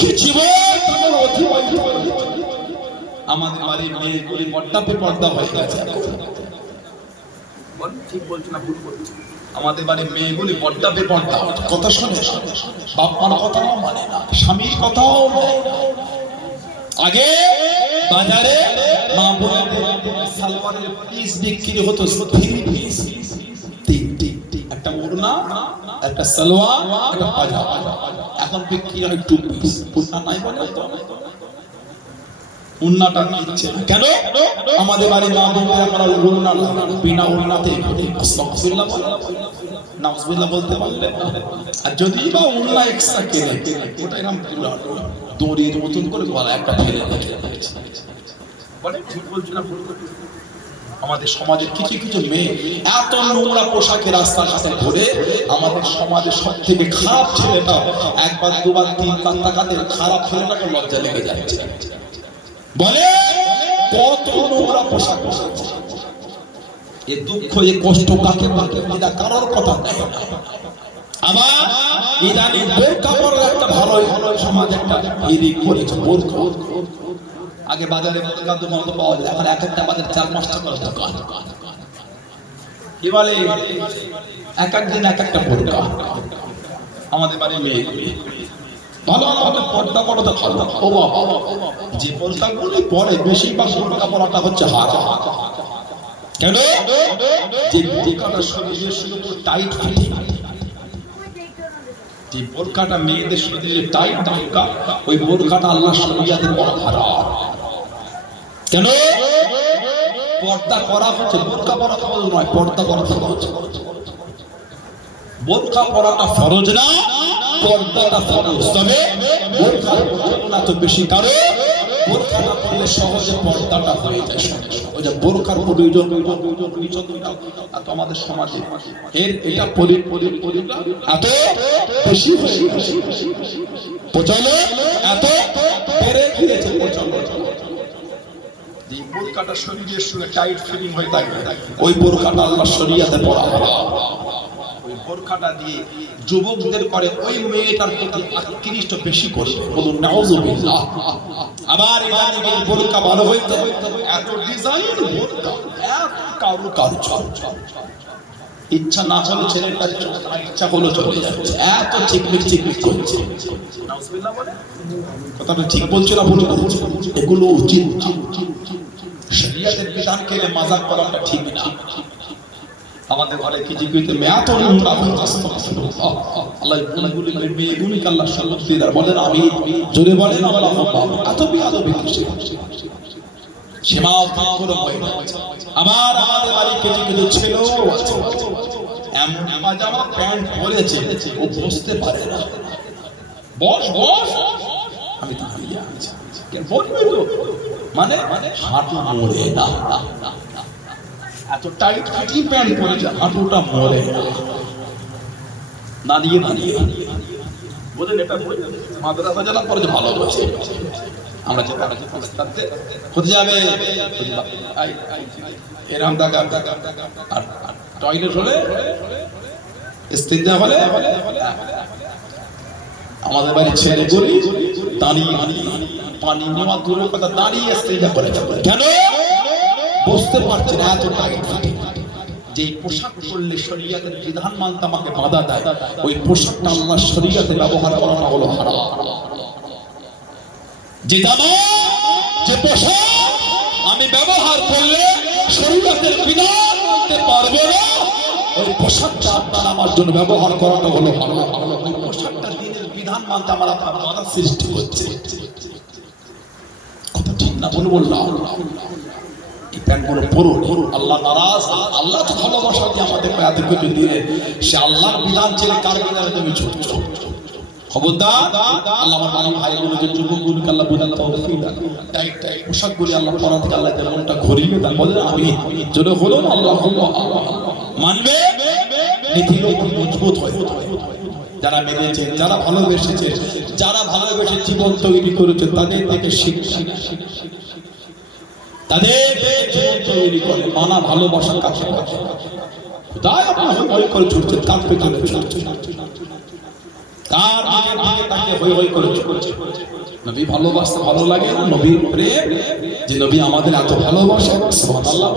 কি জীবন তাদের অতিবাহিত করেছে। আমাদের বাড়ির মেয়েগুলি পর্দা পে পর্দা হয়ে গেছে। ঠিক বলছি না ভুল বলছি? আমাদের বাড়ির মেয়েগুলি পর্দা পে পর্দা, কথা শুনে বাপ মার কথাও মানে না, স্বামীর কথাও নেয় না। আগে বাজারে মা বোনের সালোয়ারের পিস বিক্রি হতো 3 পিস, একটা ওড়না, একটা সালোয়ার, একটা পাজামা। এখন বিক্রি হয় 2 পিস। ওড়না নাই বলে তো উন্নাটা নিচ্ছে কেন? আমাদের বাড়ির মা বোনেরা আমরা ওড়না বিনা ওড়নাতে আস্তাগফিরুল্লাহ নাউজুবিল্লাহ বলতে পারলে। আর যদি বা ওড়না এক্সট্রা কেনে ওটা এরকম দড়ির মতন করে গলা একটা ফেলে রেখে দিয়েছে। বলে ঠিক বলছি না ভুল বলছি? আমাদের সমাজের কিছু কিছু মেয়ে এত নোংরা পোশাকে রাস্তাঘাটে ঘুরে। আমাদের সমাজের সব থেকে খারাপ ছেলেটা একবার দুবার তিনবার তাকাতে খারাপ ছেলেটাকে লজ্জা লেগে যাচ্ছে। বলে কত নোংরা পোশাক পরেছে। এ দুঃখ এ কষ্ট কাকে কাকে এটা কারোর কথা নেই। আবার ইদানিং বোরকা পরার একটা ভালো সমাজ একটা এদিক করেছে। বোরকা আগে বাজারে বোরকা দোকান পাওয়া যায়, এখন এক একটা বাজারে 4-5টা করে দোকান। কি বলে এক এক দিন এক একটা বোরকা। আমাদের বাড়ির মেয়েগুলি ভালো আমাদের পর্দা পড়াতে ভালো। ও বাবা, যে বোরকাগুলি পরে বেশিরভাগ বোরকা পরাটা হচ্ছে হারাম। কেন? যে বোরকাটা শরীরের শুধু টাইট ফিটিং, যে বোরকাটা মেয়েদের শরীরে টাইট বোরকা, ওই বোরকাটা আল্লাহ শরীয়তে বড় হারাম। কেন? পর্দা করা হচ্ছে, বোরকা পরা ফরজ নয়, পর্দা করা ফরজ। বোরকা পরাটা ফরজ না, পর্দাটা ফরজ। তবে বোরকা না তো বেশি, কারণ বোরকা না পরলে সহজে পর্দাটা হয়ে যায়। ওই যে বোরকার প্রয়োজন এত আমাদের সমাজে এর এটা এত বেশি হয়ে গেছে, প্রচলন এত বেড়ে গিয়েছে প্রচলন। যে বোরকাটা শরীরের সঙ্গে টাইট ফিটিং হয়ে থাকে, ওই বোরকাটা আল্লাহ শরীয়তে পড়া হয়। ওই বোরকাটা দিয়ে যুবকদের করে ওই মেয়েটার প্রতি আকৃষ্ট বেশি করে। বলুন নাউজুবিল্লাহ। আবার এই বোরকা ভালো হইতে এত ডিজাইন বোরকা, এত কারুকার্য, ইচ্ছা না হলে ছেলেটা ইচ্ছা হলো চলে যাচ্ছে, এত চিকমিক চিকমিক করছে। নাউজুবিল্লাহ বলে কথাটা ঠিক বলছে না ভুল বলছে? এগুলো উচিত না। শরীয়তের বিধানকে মাজাক করাটা ঠিক না। আমাদের ঘরে কিছু কিছু মেয়ে এত নোংরা হয়ে যাচ্ছে, আল্লাহ গুণগুলি মেয়েগুলিকে আল্লাহ সাল্লাত দিয়ে দেয়। বলেন আমি জোরে বলেন আল্লাহ এত বিয়াদবি করছে, সীমা অতিক্রম হয়ে যাচ্ছে। আবার আমাদের বাড়ি কিছু কিছু ছেলেও আছে এমন পাজামা প্যান্ট পরেছে ও বসতে পারে না। বস বস আমি দাঁড়িয়ে আছি, কেন বলবি তো মানে হাঁটু মরে না, এত টাইট ফিটিং প্যান্ট পরেছে হাঁটুটা মরে না। দাঁড়িয়ে দাঁড়িয়ে বলেন এটা মাদ্রাসা যারা পড়েছে ভালো বলছে। আমরা যে হতে যাবে এরকম টাকা আর টয়লেট হলে ইস্তিনজা হলে আমাদের বাড়ির ছেলেগুলি দাঁড়িয়ে পানি নেওয়া দূরের কথা দাঁড়িয়ে ইস্তিনজা করে। কেন? বসতে পারছে না, এত টাইট ফিটিং। যে পোশাক পরলে শরীয়তের বিধান মানতে আমাকে বাধা দেয়, ওই পোশাকটা আল্লাহ শরীয়তে ব্যবহার করাটা হলো হারাম। যে জামা যে পোশাক আমি ব্যবহার করলে শরীয়তের বিধান মানতে পারবো না, ওই পোশাকটা আপনার আমার জন্য ব্যবহার করাটা হলো হারাম। ওই পোশাকটা দিনের বিধান মানতে আমার আপনার বাধা সৃষ্টি হচ্ছে। কথা ঠিক না বলে বললাম? এই প্যান্টগুলো পরুন, আল্লাহ নারাজ। আল্লাহ তো ভালোবাসা দিয়ে আমাদের এত কিছু দিয়ে, সে আল্লাহর বিধান ছেড়ে কার বিধানে তুমি ছুটছো? খবরদার। আল্লাহ আমার মালিক ভাইগুলো যে যুবকগুলোকে আল্লাহ বোঝাতে তৌফিক দান। টাইট টাইট পোশাকগুলি আল্লাহ পরাতে আল্লাহ যেন মনটা ঘুরিয়ে দেন। বলেন আমি যদি হলো না আল্লাহ মানবে, নীতির উপর মজবুত হয়ে যারা মেনেছে, যারা ভালোবেসেছে, যারা ভালোবেসে জীবন তৈরি করেছে, তাদের থেকে শিক্ষা, তাদের জীবন তৈরি করে মানা ভালোবাসার কাছে। তাই আপনার ভয় করে ছুটছে, কাঁদতে চলে ছুটছে। কার দিকে তাকে হই হই করে চলছে। নবী ভালোবাসতে ভালো লাগে না? নবীর প্রেম, যে নবী আমাদের এত ভালোবাসে, সুবহানাল্লাহ,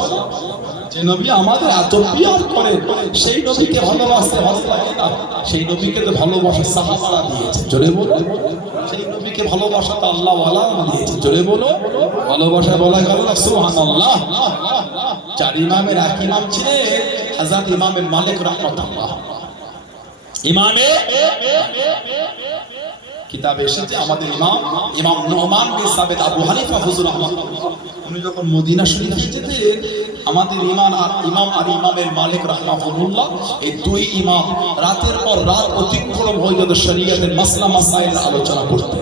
যে নবী আমাদের এত প্রিয় করেন, সেই নবীকে ভালোবাসতে ভালো লাগে না? সেই নবীকে তো ভালোবাসা সাহাবারা দিয়েছে, জোরে বলো। সেই নবীকে ভালোবাসা তো আল্লাহ ওয়ালা দিয়েছে, জোরে বলো। ভালোবাসা বলা গেল না, সুবহানাল্লাহ। চার ইমামের এক ইমাম ছিলেন হযরত ইমাম মালিক রাহমাতুল্লাহ। ইমামে কিতাবে এসেছে আমাদের ইমাম নোমান বিন সাবিত আবু হানিফা হুজুর রাহমাতুল্লাহ, উনি যখন মদিনা শরীফে যেতেন, আমাদের ইমামের মালিক রাহমাতুল্লাহ, এই দুই ইমাম রাতের পর রাত অতিক্রম হয়ে যেত শরীয়তের মাসলা মাসাইল আলোচনা করতে।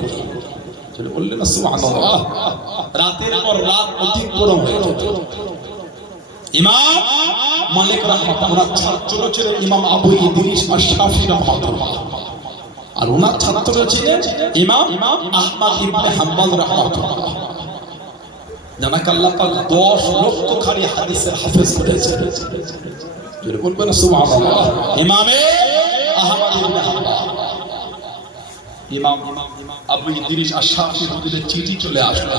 চলে বললেন না সুবহানাল্লাহ, রাতের পর রাত অতিক্রম হয়ে যেত। ইমাম মালিক রাহমাতুল্লাহ ছাত্র ছিলেন ইমাম আবু ইদ্রিস আশ-শাফি রাহমাতুল্লাহ, আর ওনার ছাত্র ছিলেন ইমাম আহমদ ইবনে হাম্বল রাহমাতুল্লাহ। জানাক আল্লাহ পাক 10 লক্ষ খালি হাদিসের হাফেজ করেছেন, যদি বলবেন সুবহানাল্লাহ। ইমামে আহমদ ইবনে হাম্বল, ইমাম আবু ইদ্রিস আশ-শাফি হুজুরের চিঠি চলে আসলো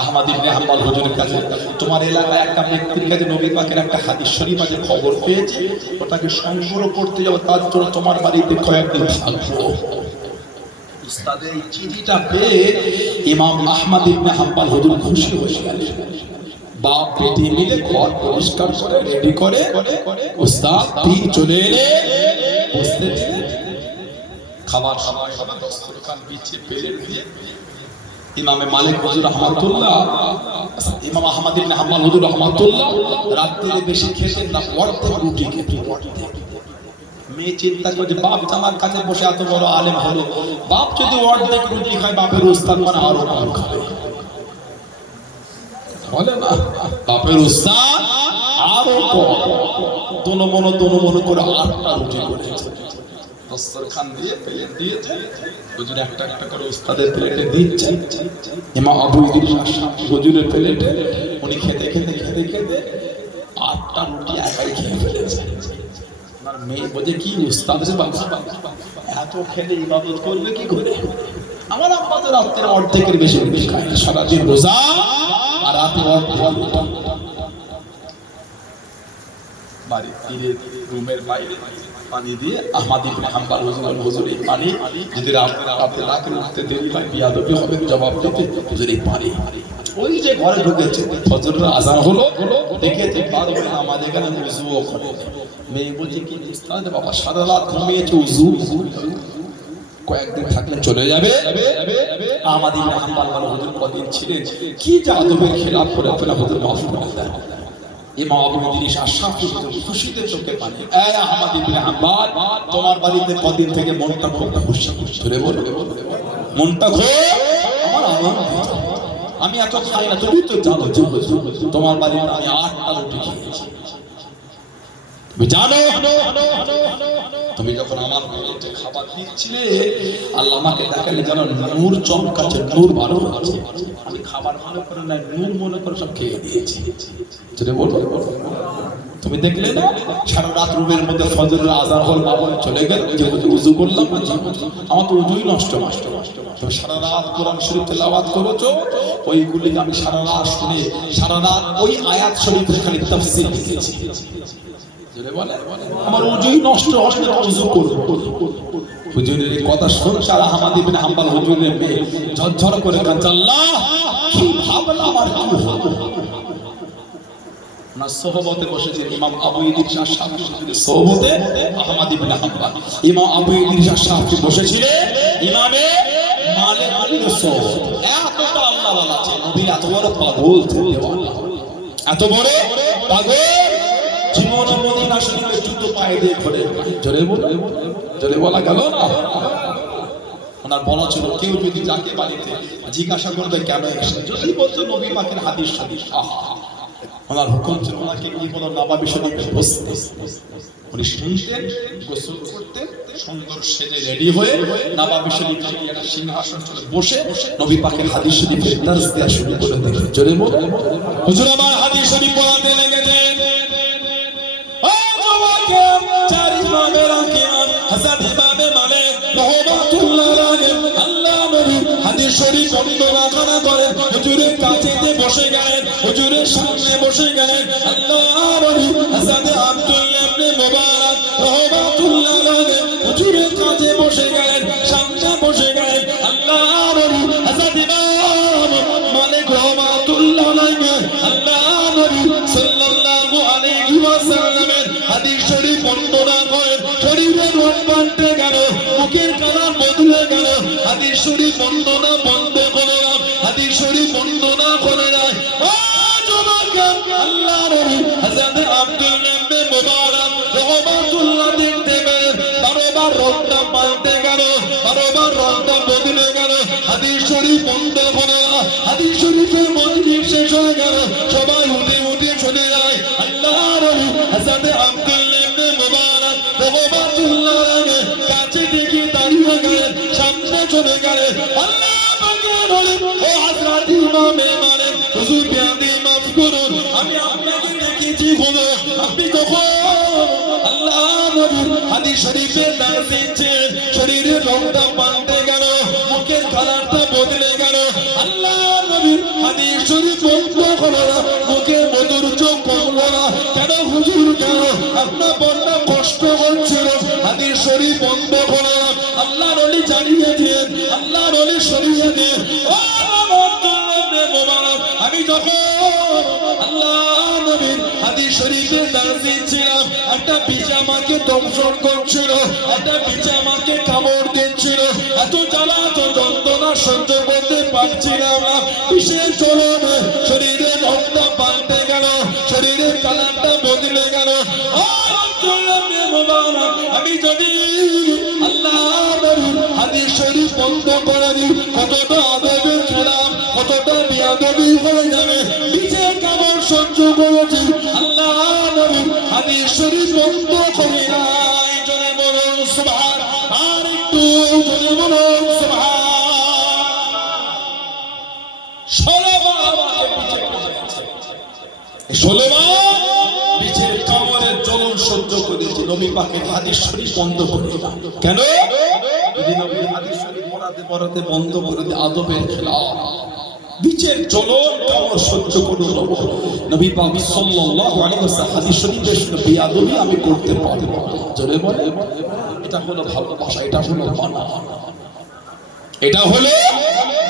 আহমদ ইবনে হাম্বল হুজুরের কাছে, তোমার এলাকায় একটা ব্যক্তির কাছে নবী পাকের একটা হাদিস শরীফ আছে, খবর পেয়েছি, ওটাকে সংগ্রহ করতে যাব, তার জন্য তোমার বাড়িতে কয়েকদিন থাকবো। উস্তাদের এই চিঠিটা পেয়ে ইমাম আহমদ ইবনে হাম্বল হুজুর খুশি হয়ে গেলেন। বাপ বেটি মিলে ঘর পরিষ্কার করে রেডি করে উস্তাদ পীর চলে এলেন, বসতে দিলেন, খাবার সময় হবে, দস্তরখান বিছিয়ে পেরে দিয়ে ইমামে মালিক হুজুর রাহমাতুল্লাহ, ইমাম আহমদ ইবনে হাম্বল হুজুর রাহমাতুল্লাহ রাত্রিতে বেশি খেতেন না, অর্ধেক রুটি খেতেন। মেয়ে চিন্তা করে, বাপ আমার কাছে বসে এত বড় আলেম হলো, বাপ যদি অর্ধেক রুটি খায়, বাপের উস্তাদ মানে আরো কম খাবে, বলে না? বাপের উস্তাদ আরো কম, দোনো মনো করে 8টা রুটি করেছে, দস্তরখান দিয়ে প্লেট দিয়েছে, হুজুর একটা একটা করে উস্তাদের প্লেটে দিচ্ছে। ইমাম আবু ইদ্রিস আশ-শাফি হুজুরের প্লেটে উনি খেতে 8টা রুটি একাই খেয়ে ফেলেছে। আমার মেয়ে বলে, কি উস্তাদ রে বাবা, এত খেলে ইবাদত করবে কি করে? আমার আব্বা তো রাতের অর্ধেকের বেশি রুটি খায়, সারাদিন রোজা আর রাতে অর্ধেক। বাড়ির তীরে রুমের বাইরে পানি দিয়ে আহমদ ইবনে হাম্বল হুজুর এই পানি যদি রাতে রাখে, উঠতে দেরি হয়, বিয়াদবি হবে, জবাব দিতে হুজুর এই পানি। ওই যে ঘরে ঢুকেছে, ফজরের আযান হলো, দেখেছে বার হয়ে নামাজ, এখানে উযুও করে। মেয়ে বলছে, কি উস্তাদ বাবা সারা রাত ঘুমিয়েছে, উযু কয়েকদিন থাকলে চলে যাবে। আহমদ ইবনে হাম্বল হুজুর কদিন ছিলেন, কি জাদবের খেলাফ করে ফেলা, হুজুর মাফ করে দেন। ইমাম আবু ইদ্রিস আশ-শাফি খুশিতে চোখে পানি, এই আহমদ ইবনে হাম্বল, তোমার বাড়িতে কদিন থেকে মনটা খুব খুশি, ধরে বলো মনটা খুব আমার আনন্দ। আমি এত খাই না, তুমি তো জানো, তোমার বাড়িতে আমি 8টা রুটি খেয়েছি, তুমি জানো। তুমি যখন আমার পেটে খাবার দিচ্ছিলে, আল্লাহ আমাকে দেখালে যেন নূর চমকাচ্ছে, নূর ভালো হচ্ছে। আমি খাবার মনে করে না, নূর মনে করে সব খেয়ে দিয়েছি, যদি বলো। তুমি দেখলে না, সারা রাত রুমের মধ্যে ফজরের আযান হল, বাবা চলে গেল, যে উযু করলাম, আমার তো উযুই নষ্ট। তুমি সারা রাত কোরআন শরীফ তেলাওয়াত করেছো, ওইগুলিকে আমি সারা রাত শুনে, সারা রাত ওই আয়াত শরীফের খালি তাফসীর লিখেছি, আমার উযুই নষ্ট হলে উযু করব। হুজুরের এই কথা শুনছে আর আহমদ ইবনে হাম্বল হুজুরের মেয়ে ঝরঝর করে কাঁদছে, আল্লাহ কি ভাবলাম আর কি হলো। না সোহবতে বসেছে ইমাম আবু ইদ্রিস আশ-শাফি হুজুরের সোহবতে আহমদ ইবনে হাম্বল, ইমাম আবু ইদ্রিস আশ-শাফি বসেছিলেন ইমামে মালিক হুজুরের সোহবতে। এতটা আল্লাহ ওয়ালা ছিল, নবী এত বড় পাগল ছিলেন, এত বড় পাগল, জীবনে মদিনা শরীফে জুতো পায়ে দিয়ে ঘোরে। জোরে বলা গেল না? ওনার বলা ছিল, কেউ যদি যাকে বাড়িতে জিজ্ঞাসা করবে কেন এসেছে, যদি বলতো নবী পাকের হাদিস শরীফ, ওনার হুকুম ছিল ওনাকে কি বলো নবাবী শরীফে বসতে। উনি শুনতেন, গোসল করতেন, সুন্দর সেজে রেডি হয়ে নবাবী শরীফে একটা সিংহাসন চলে বসে নবী পাকের হাদিস শরীফের দার্স দেওয়া শুরু করে দিলেন। জোরে বলো, হুজুর আমার হাদিস শরীফ পড়াতে লেগেছেন। চার ইমামের ইমাম হযরত ইমামে মালিক হাদিস শরীফ বর্ণনা করেন হুজুরের কাছে বসে গেলেন, হুজুরের সামনে বসে গেলেন আল্লাহর ওলি হযরত আব্দুল্লাহ ইবনে মুবারক রাহমাতুল্লাহ আলাইহি, হুজুরের কাছে বসে গেলেন, সামনে বসে গেলেন আল্লাহর ওলি হযরত ইমাম মালিক রাহমাতুল্লাহ আলাইহি। আল্লাহর নবী সাল্লাল্লাহু আলাইহি ওয়াসাল্লামের হাদিস শরীফ বর্ণনা করেন, শরীরের রং পাল্টে গেল, মুখের কালার বদলে গেল, হাদিস শরীফ বর্ণনা বন্ধ করে দাও, হাদিস শরীফ বর্ণনা করে দেয়। ও যুবক, আল্লাহর নবী হযরত আব্দুল্লাহ ইবনে মুবারক রাহমাতুল্লাহ দেখতে পেলেন বারবার রংটা পাল্টে গেল, বারবার রংটা বদলে গেল, হাদিস শরীফ বন্ধ করে দাও, হাদিস শরীফের মজলিস শেষ হয়ে গেল, সবাই উঠে উঠে চলে যায়। আল্লাহর নবী হযরত আব্দুল্লাহ ইবনে মুবারক রাহমাতুল্লাহ আলাইহি কাছে থেকে দাঁড়িয়ে গেলেন, সামনে চলে গেলেন। আল্লাহ পাকের নবী, ও হযরত ইমামে মালিক, হুজুর বিয়াদি মাফ করুন, আমি আপনাকে দেখেছি বলো, আপনি কখন আল্লাহর নবী হাদিস শরীফে দাঁড় দিচ্ছেন, শরীরের রংটা পাল্টে গেল, মুখের কালারটা বদলে গেল। আল্লাহর নবী হাদিস শরীফ বন্ধ হলো না, মুখের মধুর চোখ কমলো না, কেন হুজুর কেন আপনার বড় কষ্ট হচ্ছিল, হাদিস শরীফ বন্ধ হলো না। আল্লাহর ওলি জানিয়ে দিন, আল্লাহর ওলি সরিয়ে দিন। ও আমি যখন আল্লাহর নবীর হাদিস শরীফে দাঁড় দিচ্ছিলাম, একটা বিছা আমাকে দংশন করছিল, একটা বিছা আমাকে কামড় দিচ্ছিল, এত জ্বালা এত যন্ত্রণা সহ্য করতে পারছিলাম না, বিশেষ চলনে শরীরের রংটা পাল্টে গেল, শরীরের কালারটা বদলে গেল। আমি যদি আল্লাহর নবীর হাদিস শরীফ বন্ধ করে দিই, কতটা আবেগের খেলাম, কতটা বিয়াদবি হয়ে যাবে, বিশেষ কামড় সহ্য করেছি, আল্লাহর নবীর হাদিস শরীফ বন্ধ করি নাই। জোরে বলুন সুবহান, আর একটু জোরে বলুন সুবহান। 16 বার আমাকে পিছে করেছে, 16 বার পিছের কামড়ের জ্বলন সহ্য করেছি, নবী পাকের হাদিস শরীফ বন্ধ করে দিলাম। কেন? যদি নবী হাদিস শরীফ পড়াতে বন্ধ করে দিই, আদবের খেলাফ, বিচের জ্বলন কামড় সহ্য করে নেব। নবী পাক সাল্লাল্লাহু আলাইহি ওয়াসাল্লাম হাদিস শরীফের বেয়াদবি আমি করতে পারবো না। জোরে বলে, এটা হলো ভালোবাসা, এটা হলো মানা, এটা হলো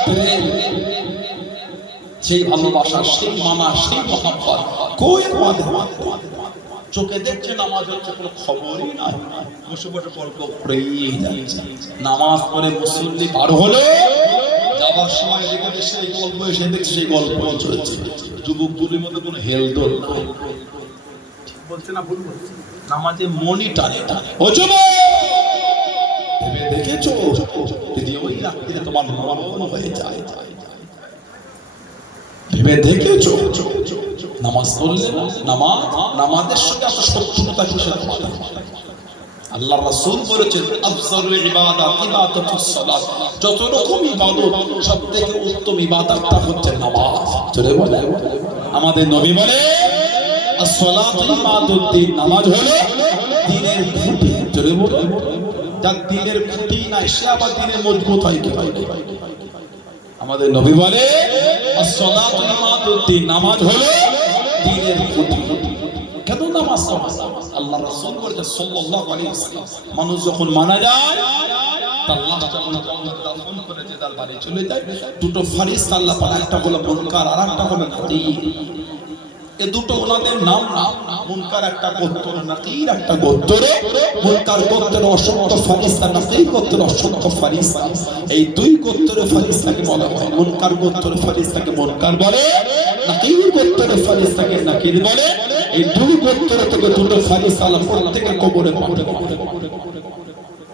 প্রেম। সেই ভালোবাসা, সেই মানা, সেই মহব্বত কই আমাদের চোখে দেখছে নামাজ হচ্ছে, কোনো খবরই নাই, বসে বসে গল্প করেই যাচ্ছে। নামাজ পড়ে মুসল্লি পার হলো, যাবার সময় দেখে সেই গল্প এসে দেখছে সেই গল্প চলছে, যুবকগুলির মধ্যে কোনো হেলদোল নাই, বলছে না ভুল বলছে, নামাজে মনই টানে টানে। ও যুবক, ভেবে দেখেছো যদি ওই রাত্রিতে তোমার মরণ হয়ে যায়, ভেবে দেখেছো নামাজ পড়লে নামাজের সঙ্গে এত শত্রুতা কিসের? আল্লাহ রাসূল বলেছেন আফজালুল ইবাদাত ইবাদাতুস সালাত, যত রকম ইবাদত সবথেকে উত্তম ইবাদতটা হচ্ছে নামাজ। জোরে বলে, আমাদের নবী বলে as-সালাতু ইমাদুদ্দিন, নামাজ হলো দ্বীনের খুঁটি। জোরে বলে, যার দ্বীনের খুঁটি নাই সে আবার দ্বীনের মজবুত হয় কি হয়? আমাদের নবী বলে as-সালাতু ইমাদুদ্দিন, নামাজ হলো দ্বীনের খুঁটি। কেন নামাজ? আল্লাহ রাসূল বলেছেন সাল্লাল্লাহু আলাইহি ওয়াসাল্লাম, মানুষ যখন মারা যায়, তার লাশ যখন দাফন করে যে তার বাড়ি চলে যায়, দুটো ফারিস্তা আল্লাহ পাক, একটা হলো মুনকার আর একটা হলো নাকির। এই দুটো ওনাদের নাম না, মুনকার একটা গোত্র, নাকির একটা গোত্র। মুনকার গোত্রের অসংখ্য ফারিস্তা, নাকির গোত্রের অসংখ্য ফারিস্তা। এই দুই গোত্রের ফারিস্তাকে বলা হয়, মুনকার গোত্রের ফারিস্তাকে মুনকার বলে, নাকির গোত্রের ফারিস্তাকে নাকির বলে। এই দুই গোত্র থেকে দুটো ফারিস্তা আল্লাহ প্রত্যেকের কবরে পাঠাবে।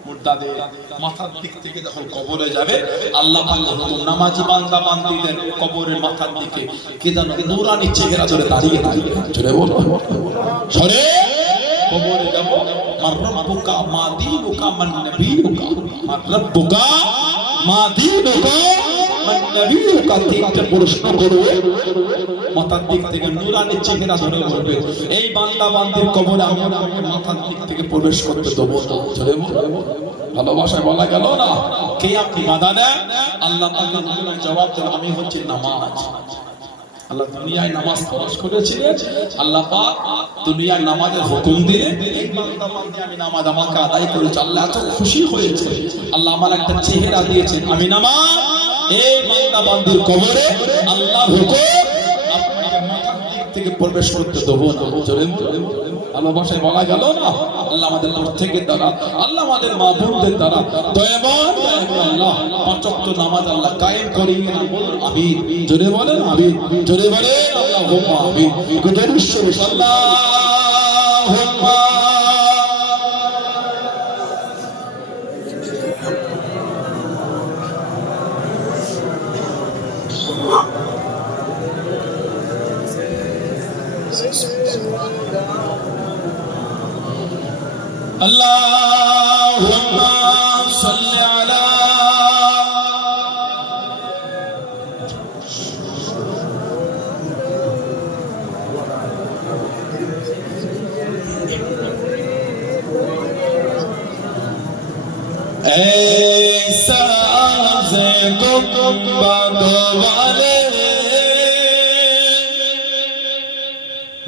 মুর্দাদের মাথার দিক থেকে যখন কবরে যাবে, আল্লাহ পাক নামাজি বান্দা বান্দীদের কবরের মাথার দিকে কে যেন নূরানি চেহারা ধরে দাঁড়িয়ে থাকে। জোরে বলো, সরে কবরে যাব, মার রাব্বুকা মা দীনুকা মান নবিয়ুকা, মার রাব্বুকা মা দীনুকা মান নবিয়ুকা তিনটা প্রশ্ন করবে মাথার দিক থেকে নূরানি চেহারা ধরে বলবে এই বান্দা বান্দির কবরে আমি মাথার দিক থেকে প্রবেশ করতে দেব না চলে ভালোবাসায় বলা গেল না কে আপনি বাধা দেন আল্লাহ তাআলা নবীর জবাব দেন আমি হচ্ছে নামাজ আল্লাহ দুনিয়ায় নামাজ ফরজ করেছিলেন আল্লাহ পাক দুনিয়ায় নামাজের হুকুম দিলেন এই বান্দা বান্দি আমি নামাজ আমাকে আদায় করেছি আল্লাহ এত খুশি হয়েছে আল্লাহ আমার একটা চেহারা দিয়েছেন আমি নামাজ এই বান্দা বান্দির কবরে আল্লাহর হুকুম আপনাকে মাথার দিক থেকে প্রবেশ করতে দেব না জোরে ভালোবাসায় বলা গেল না আল্লাহ আমাদের প্রত্যেকের দ্বারা আল্লাহ আমাদের মা বোনদের দ্বারা দয়াবান আল্লাহ পাঁচ ওয়াক্ত নামাজ আল্লাহ কায়েম করিয়ে না বলুন আমিন জোরে বলেন আমিন জোরে বলেন আল্লাহুম্মা আমিন কুদরত শরীফ আল্লাহুম্মা اللهم صل على ऐसा से गुंबद वाले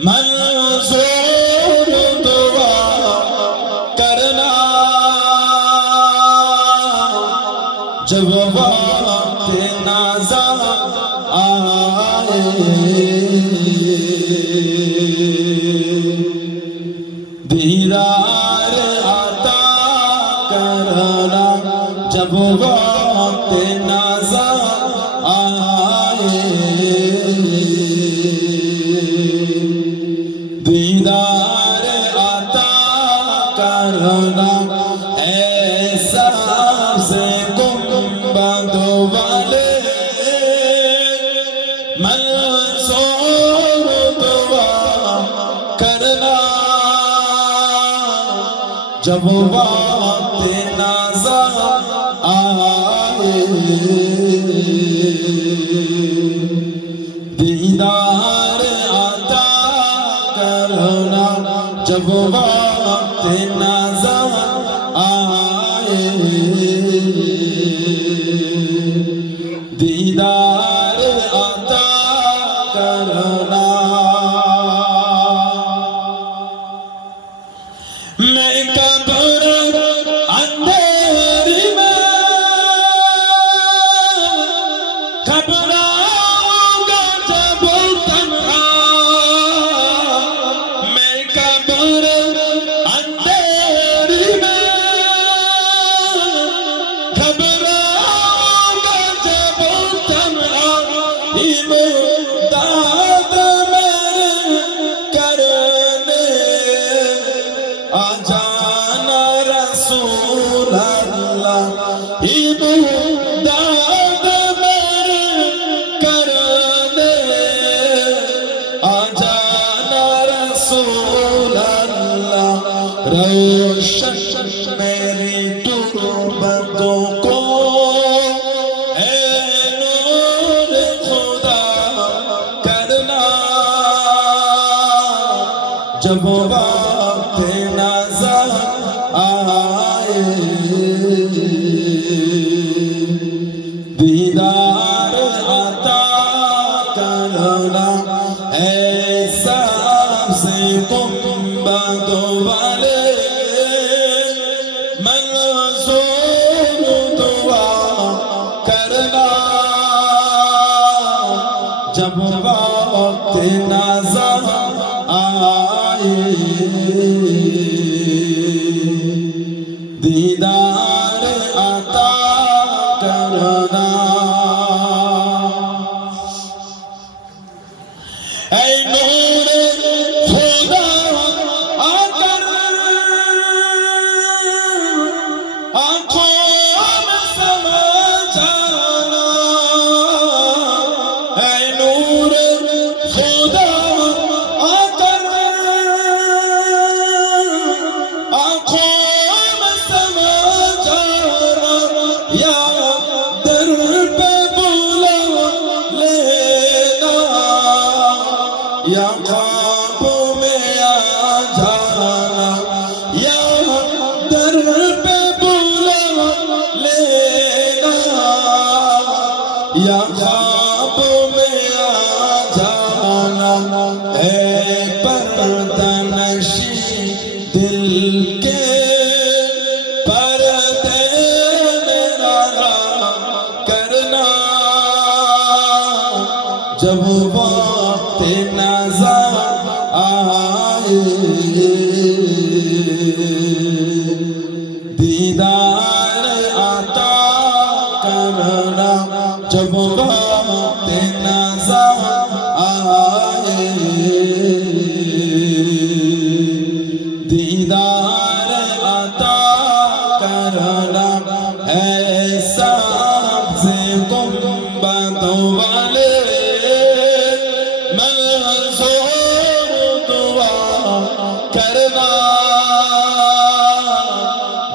मंजूर दुआ करना जब वक्त नाज़ा आए दीदार आता करना जब वक्त नाज़ा आए दीदार आता करना ऐसा से गुंबद वाले मंसूर दुआ करना जब वक्त नाज़ा आए दीदार आता करना जब वक्त नाज़ा आए दीदार आता करना मैं कब्र अंधेरी में घबराऊंगा जब तन्हा मैं कब्र अंधेरी में घबराऊंगा जब तन्हा इमदाद मेरे करने आ जाना रसूल अल्लाह इमदाद मेरे करने आ जाना रसूल अल्लाह रोशन मेरी तुरबतों को ऐ नूर खुदा करना जब वक्त नाज़ा आए दीदार आता करना ऐसा से गुंबद वाले मंसूर दुआ करना जब वक्त नाज़ा आए दीदार आता करना ऐ नूर खुदा आकर आँखों में समा जाना ऐ नूर खुदा आकर आँखों में समा जाना या दर्द या ख्वाब में आ जाना है पर्दा नशी दिल के पर्दे मेरा करना जब वक्त नज़र आए दीदार आता करना जब वक्त नज़र आए दीदार आता करना ऐसा से गुंबद वाले मंसूर दुआ करना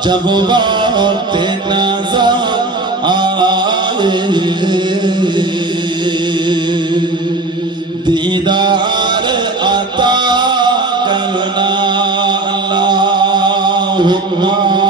जब वक्त नज़र आए दीदार आता करना अल्लाहुम्मा